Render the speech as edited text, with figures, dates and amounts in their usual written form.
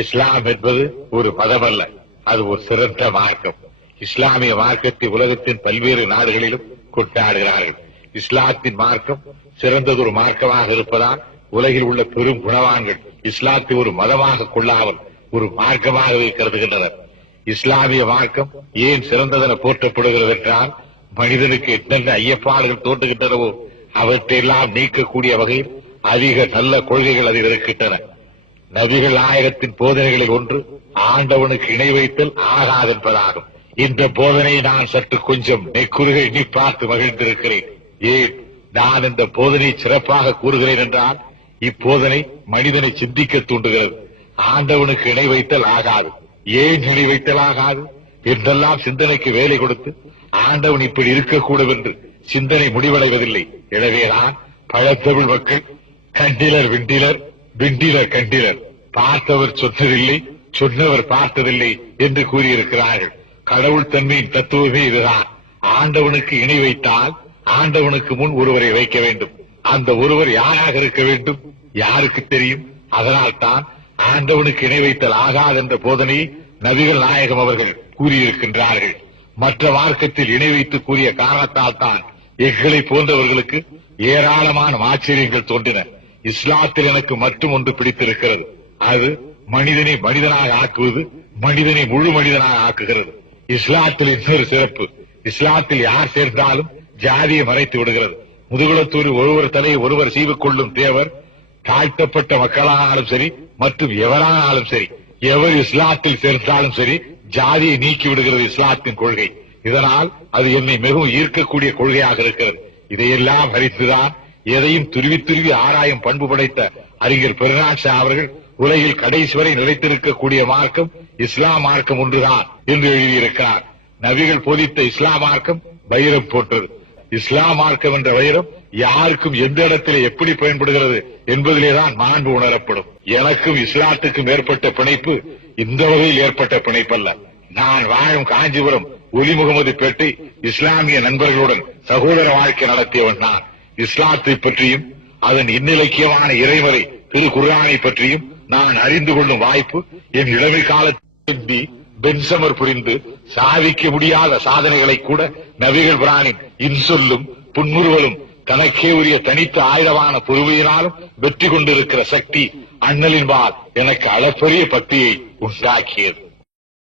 இஸ்லாம் என்பது ஒரு மதமல்ல, அது ஒரு சிறந்த மார்க்கம். இஸ்லாமிய மார்க்கத்தை உலகத்தின் பல்வேறு நாடுகளிலும் கொண்டாடுகிறார்கள். இஸ்லாத்தின் மார்க்கம் சிறந்ததொரு மார்க்கமாக இருப்பதால் உலகில் உள்ள பெரும் குணவான்கள் இஸ்லாத்தை ஒரு மதமாக கொள்ளாமல் ஒரு மார்க்கமாகவே கருதுகின்றனர். இஸ்லாமிய மார்க்கம் ஏன் சிறந்ததென போற்றப்படுகிறது என்றால், மனிதனுக்கு என்னென்ன ஐயப்பாடுகள் தோன்றுகின்றனவோ அவற்றையெல்லாம் நீக்கக்கூடிய வகையில் அதிக நல்ல கொள்கைகள் அதில் இருக்கின்றன. நபிகள் நாயகத்தின் போதனைகளில் ஒன்று ஆண்டவனுக்கு இணை வைத்தல் ஆகாதென்பதாகும். இந்த போதனையை நான் சற்று கொஞ்சம் நெக்குறுக எண்ணி பார்த்து மகிழ்ந்திருக்கிறேன். ஏன் நான் இந்த போதனையை சிறப்பாக கூறுகிறேன் என்றால், இப்போதனை மனிதனை சிந்திக்க தூண்டுகிறது. ஆண்டவனுக்கு இணை வைத்தல் ஆகாது, ஏன் இணை வைத்தல் ஆகாது என்றெல்லாம் சிந்தனைக்கு வேலை கொடுத்து ஆண்டவன் இப்படி இருக்கக்கூடும் என்று சிந்தனை முடிவடைவதில்லை. எனவேதான் பழத்தமிழ் மக்கள் கண்டிலர் விண்டிலர், விண்டிலர் கண்டிலர், பார்த்தவர் சொன்னதில்லை, சொன்னவர் பார்த்ததில்லை என்று கூறியிருக்கிறார்கள். கடவுள் தன்மையின் தத்துவமே இதுதான். ஆண்டவனுக்கு இணை வைத்தால் ஆண்டவனுக்கு முன் ஒருவரை வைக்க வேண்டும். அந்த ஒருவர் யாராக இருக்க வேண்டும்? யாருக்கு தெரியும்? அதனால் தான் ஆண்டவனுக்கு இணை வைத்தல் ஆகாது என்ற போதனையை நபிகள் நாயகம் அவர்கள் கூறியிருக்கின்றார்கள். மற்ற மார்க்கத்தில் இணை வைத்து கூறிய காரணத்தால் தான் எங்களை போன்றவர்களுக்கு ஏராளமான ஆச்சரியங்கள் தோன்றின. இஸ்லாத்தில் எனக்கு மற்றும் ஒன்று பிடித்திருக்கிறது. அது மனிதனை மனிதனாக ஆக்குவது, மனிதனை முழு மனிதனாக ஆக்குகிறது. இஸ்லாத்தில் இன்னொரு சிறப்பு, இஸ்லாத்தில் யார் சேர்ந்தாலும் ஜாதியை மறைத்து விடுகிறது. முதுகுளத்தூர் ஒருவர் தலையை ஒருவர் சீவிக்கொள்ளும் தேவர் தாழ்த்தப்பட்ட மக்களானாலும் சரி மற்றும் எவரானாலும் சரி, எவர் இஸ்லாத்தில் சேர்ந்தாலும் சரி ஜாதியை நீக்கி விடுகிறது இஸ்லாத்தின் கொள்கை. இதனால் அது என்னை மிகவும் ஈர்க்கக்கூடிய கொள்கையாக இருக்கிறது. இதையெல்லாம் அறிந்துதான் எதையும் துருவி துருவி ஆராயும் பண்பு படைத்த அறிஞர் பெருநாள் அவர்கள் உலகில் கடைசி வரை நிலைத்திருக்கக்கூடிய மார்க்கம் இஸ்லாம் மார்க்கம் ஒன்றுதான் என்று எழுதியிருக்கிறார். நபிகள் போதித்த இஸ்லாம் மார்க்கம் வைரம் போன்றது. இஸ்லாம் மார்க்கம் என்ற வைரம் யாருக்கும் எந்த இடத்திலே எப்படி பயன்படுகிறது என்பதிலேதான் மாண்பு உணரப்படும். எனக்கும் இஸ்லாத்துக்கும் ஏற்பட்ட பிணைப்பு இந்த வகையில் ஏற்பட்ட பிணைப்பல்ல. நான் வாழும் காஞ்சிபுரம் ஒலி முகமது பேட்டை இஸ்லாமிய நண்பர்களுடன் சகோதர வாழ்க்கை நடத்தியவன் நான். இஸ்லாத்தை பற்றியும் அதன் இன்னிலக்கியமான இறைமறை திரு குர்ஆனை பற்றியும் நான் அறிந்து கொள்ளும் வாய்ப்பு என் இளமை காலத்தில் பென்சமர் புரிந்து சாதிக்க முடியாத சாதனைகளை கூட நபிகள் பிரானின் இன்சொல்லும் புன்முறுவலும் தனக்கே உரிய தனித்த ஆயுதமான பொறுமையினாலும் வெற்றி கொண்டிருக்கிற சக்தி அண்ணலின்பால் எனக்கு அளப்பரிய பக்தியை உண்டாக்கியது.